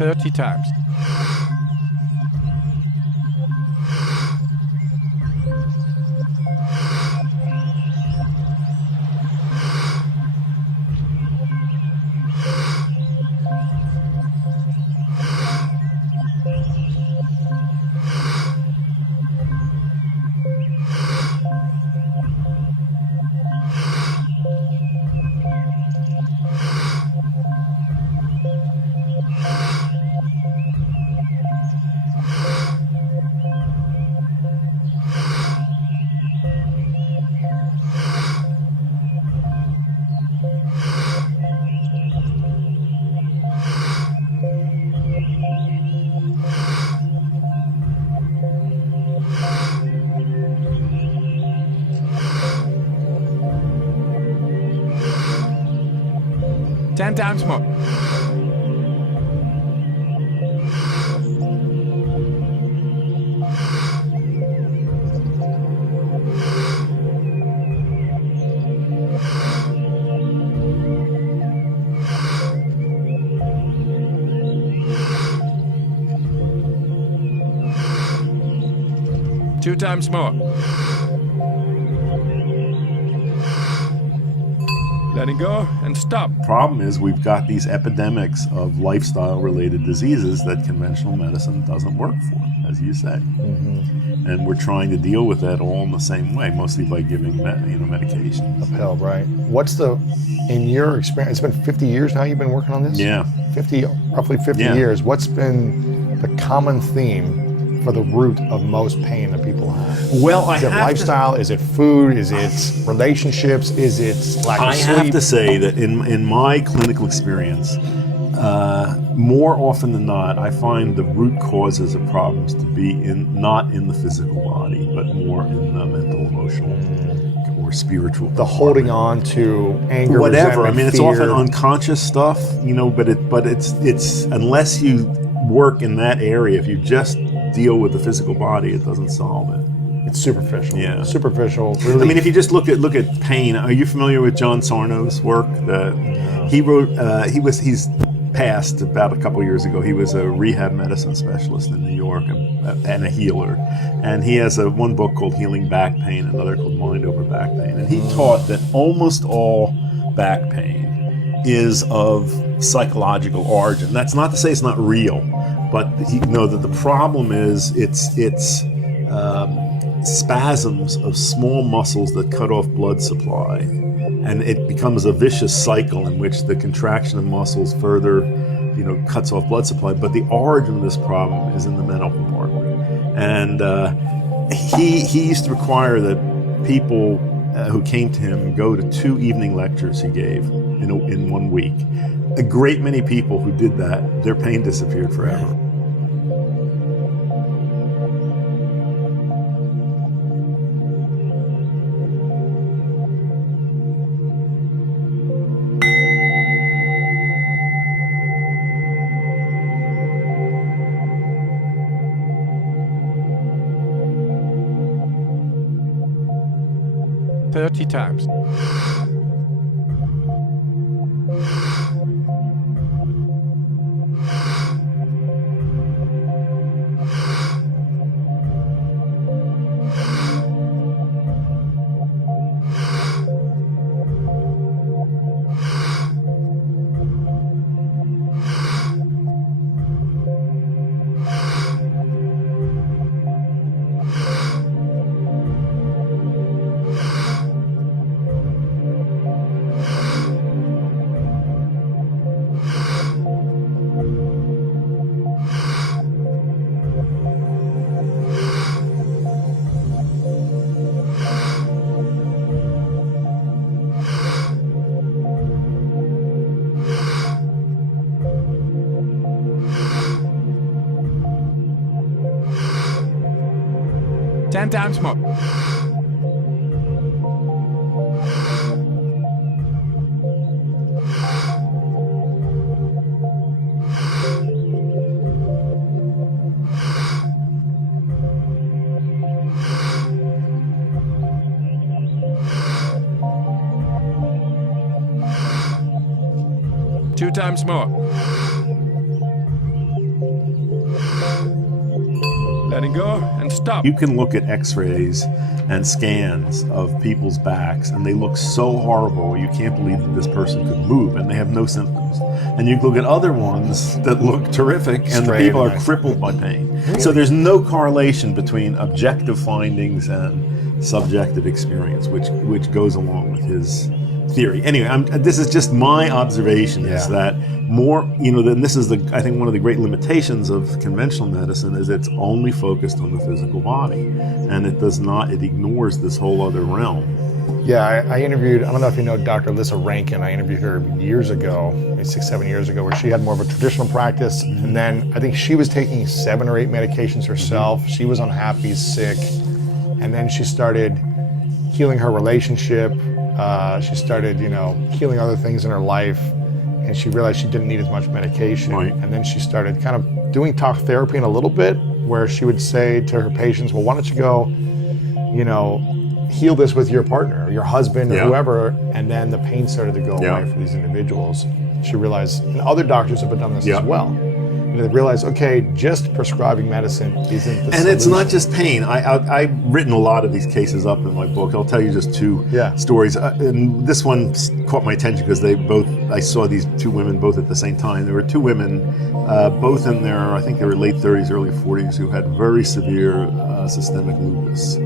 30 times. Ten times more. Two times more. Letting go and stop. Problem is we've got these epidemics of lifestyle-related diseases that conventional medicine doesn't work for, as you say. Mm-hmm. And we're trying to deal with that all in the same way, mostly by giving medications. A pill, right? In your experience, it's been 50 years now you've been working on this? Yeah. Roughly 50 years. What's been the common theme for the root of most pain that people have? Well, is it lifestyle? Is it food? Is it relationships? Is it lack of sleep? I have to say that in my clinical experience, more often than not, I find the root causes of problems to be not in the physical body, but more in the mental, emotional, or spiritual. The holding on to anger, whatever. I mean, it's fear. often unconscious stuff, but it's unless you work in that area, if you just deal with the physical body, it doesn't solve it. It's superficial. Yeah. Superficial. Really. I mean, if you just look at pain, are you familiar with John Sarno's work? He wrote. He's passed about a couple years ago. He was a rehab medicine specialist in New York and a healer. And he has one book called Healing Back Pain, another called Mind Over Back Pain. And he taught that almost all back pain is of psychological origin. That's not to say it's not real, but that the problem is it's spasms of small muscles that cut off blood supply, and it becomes a vicious cycle in which the contraction of muscles further, cuts off blood supply. But the origin of this problem is in the mental compartment, and he used to require that people who came to him go to 2 evening lectures he gave in 1 week. A great many people who did that, their pain disappeared forever. Thirty times. Ten times more. Two times more. stop. You can look at x-rays and scans of people's backs and they look so horrible you can't believe that this person could move and they have no symptoms. And you look at other ones that look terrific and the people are crippled by pain. Really? So there's no correlation between objective findings and subjective experience, which goes along with his theory. Anyway, this is just my observation is that more, then this is I think one of the great limitations of conventional medicine is it's only focused on the physical body and it ignores this whole other realm. Yeah, I interviewed, I don't know if you know Dr. Lissa Rankin. I interviewed her years ago, maybe 6-7 years ago, where she had more of a traditional practice. And then I think she was taking 7 or 8 medications herself. She was unhappy, sick. And then she started healing her relationship. She started, healing other things in her life. And she realized she didn't need as much medication. Right. And then she started kind of doing talk therapy in a little bit, where she would say to her patients, well, why don't you go, heal this with your partner, or your husband, or whoever, and then the pain started to go away for these individuals. She realized, and other doctors have done this as well. They realized, okay, just prescribing medicine isn't the solution. And it's not just pain. I've written a lot of these cases up in my book. I'll tell you just 2 stories. And this one caught my attention because I saw these 2 women both at the same time. There were 2 women, both in their, I think they were late 30s, early 40s, who had very severe systemic lupus.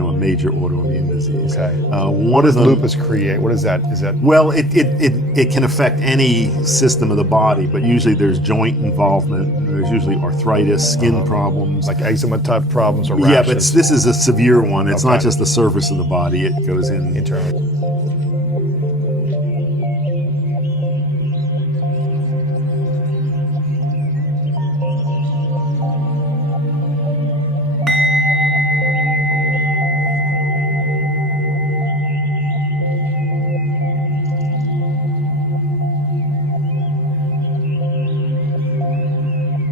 A major autoimmune disease. Okay. What does lupus create? What is that? Is that? Well, it can affect any system of the body, but usually there's joint involvement. There's usually arthritis, skin problems, like eczema type problems or rashes. Yeah, but this is a severe one. It's not just the surface of the body; it goes in internally.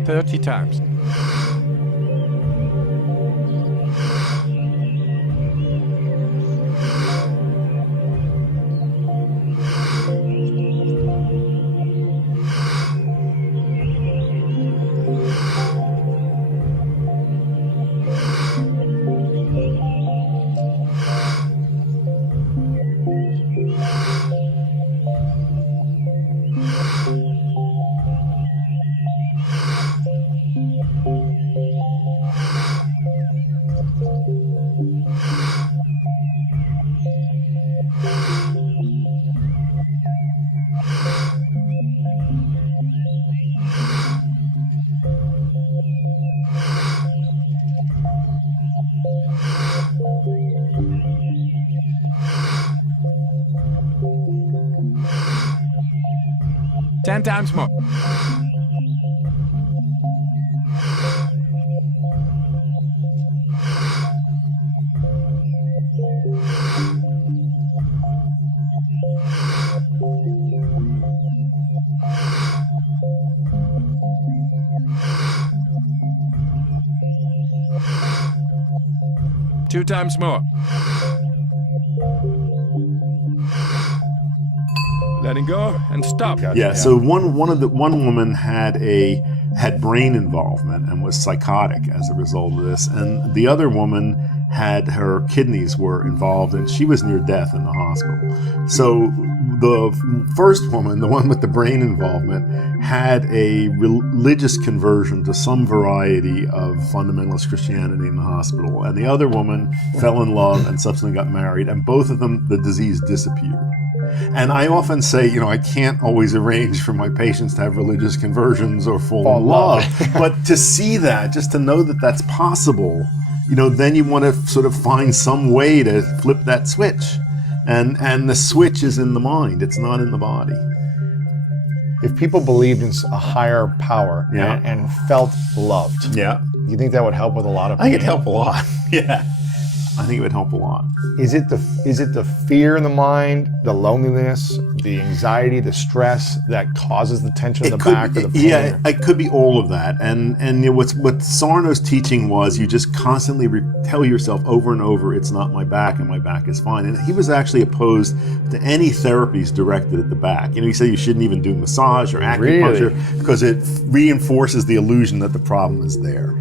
Thirty times. Ten times more. Two times more. Letting go and stop. Yeah. So one woman had brain involvement and was psychotic as a result of this, and the other woman had her kidneys were involved and she was near death in the hospital. So the first woman, the one with the brain involvement, had a religious conversion to some variety of fundamentalist Christianity in the hospital, and the other woman fell in love and subsequently got married, and both of them, the disease disappeared. And I often say, I can't always arrange for my patients to have religious conversions or fall in love. But to see that, just to know that that's possible, then you want to sort of find some way to flip that switch. And the switch is in the mind. It's not in the body. If people believed in a higher power and felt loved, you think that would help with a lot of pain? I think it'd help a lot. Yeah. I think it would help a lot. Is it the fear in the mind, the loneliness, the anxiety, the stress that causes the tension in the back or the pain? Yeah, it could be all of that. And what Sarno's teaching was you just constantly tell yourself over and over, it's not my back and my back is fine. And he was actually opposed to any therapies directed at the back. He said you shouldn't even do massage or acupuncture because it reinforces the illusion that the problem is there.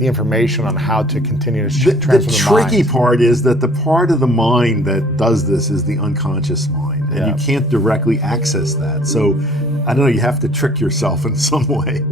the information on how to continue to The transform the tricky mind. part is that the part of the mind that does this is the unconscious mind, and Yeah. you can't directly access that. So, I don't know, you have to trick yourself in some way.